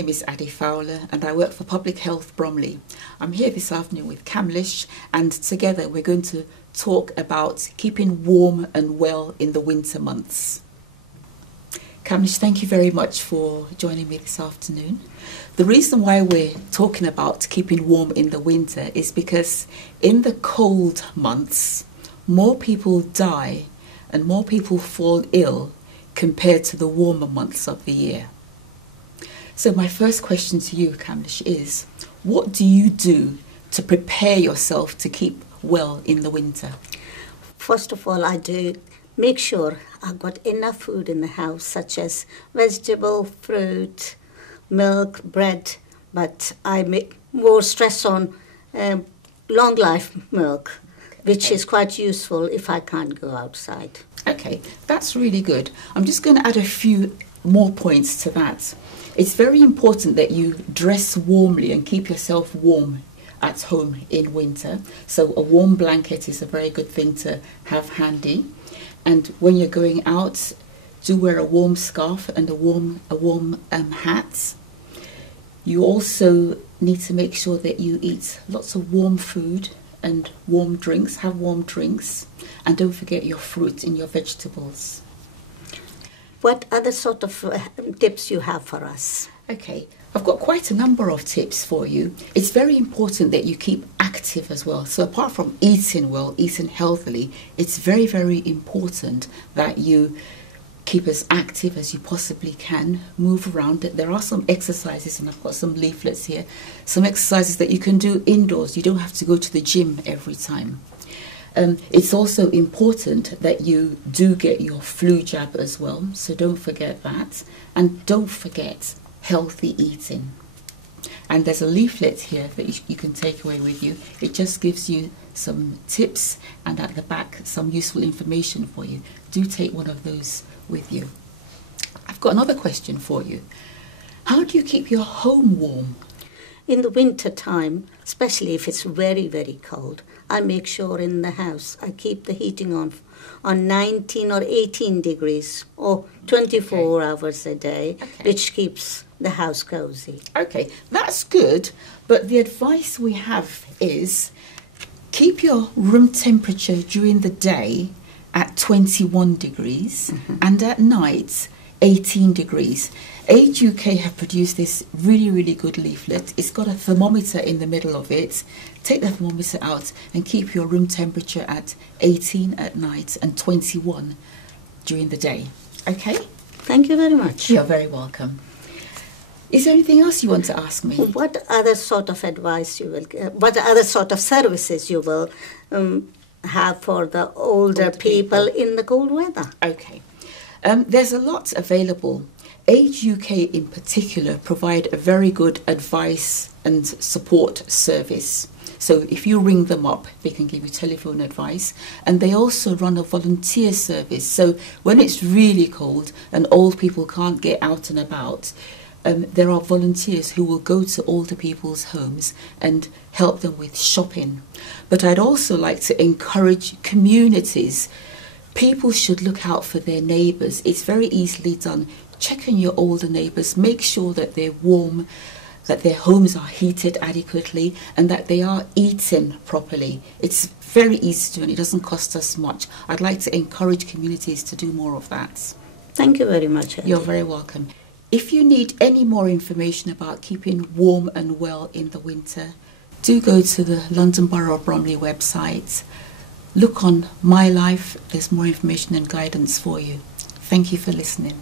name is Ade Fowler and I work for Public Health Bromley. I'm here this afternoon with Kamlesh, and together we're going to talk about keeping warm and well in the winter months. Kamlesh, thank you very much for joining me this afternoon. The reason why we're talking about keeping warm in the winter is because in the cold months, more people die and more people fall ill compared to the warmer months of the year. So my first question to you, Kamlesh, is what do you do to prepare yourself to keep well in the winter? First of all, I do make sure I've got enough food in the house, such as vegetable, fruit, milk, bread, but I make more stress on long life milk, which is quite useful if I can't go outside. Okay, that's really good. I'm just going to add a few more points to that. It's very important that you dress warmly and keep yourself warm at home in winter. So a warm blanket is a very good thing to have handy. And when you're going out, do wear a warm scarf and a warm hat. You also need to make sure that you eat lots of warm food and warm drinks. Have warm drinks, and don't forget your fruit and your vegetables. What other sort of tips you have for us? Okay, I've got quite a number of tips for you. It's very important that you keep active as well. So apart from eating well, eating healthily, it's very, very important that you keep as active as you possibly can, move around. There are some exercises, and I've got some leaflets here, some exercises that you can do indoors. You don't have to go to the gym every time. It's also important that you do get your flu jab as well, so don't forget that. And don't forget healthy eating. And there's a leaflet here that you can take away with you. It just gives you some tips, and at the back some useful information for you. Do take one of those with you. I've got another question for you. How do you keep your home warm? In the winter time, especially if it's very, very cold, I make sure in the house I keep the heating on 19 or 18 degrees or 24 hours a day, which keeps the house cozy. Okay, that's good, but the advice we have is keep your room temperature during the day at 21 degrees and at night 18 degrees. Age UK have produced this really, really good leaflet. It's got a thermometer in the middle of it. Take the thermometer out and keep your room temperature at 18 at night and 21 during the day. Okay? Thank you very much. You're very welcome. Is there anything else you want to ask me? What other sort of advice you will, what other sort of services you will have for the older people in the cold weather? Okay. There's a lot available. Age UK in particular provide a very good advice and support service. So if you ring them up, they can give you telephone advice. And they also run a volunteer service. So when it's really cold and old people can't get out and about, there are volunteers who will go to older people's homes and help them with shopping. But I'd also like to encourage communities. People should look out for their neighbours. It's very easily done. Check on your older neighbours. Make sure that they're warm, that their homes are heated adequately, and that they are eating properly. It's very easy to do, and it doesn't cost us much. I'd like to encourage communities to do more of that. Thank you very much, Ade. You're very welcome. If you need any more information about keeping warm and well in the winter, do go to the London Borough of Bromley website. Look on My Life. There's more information and guidance for you. Thank you for listening.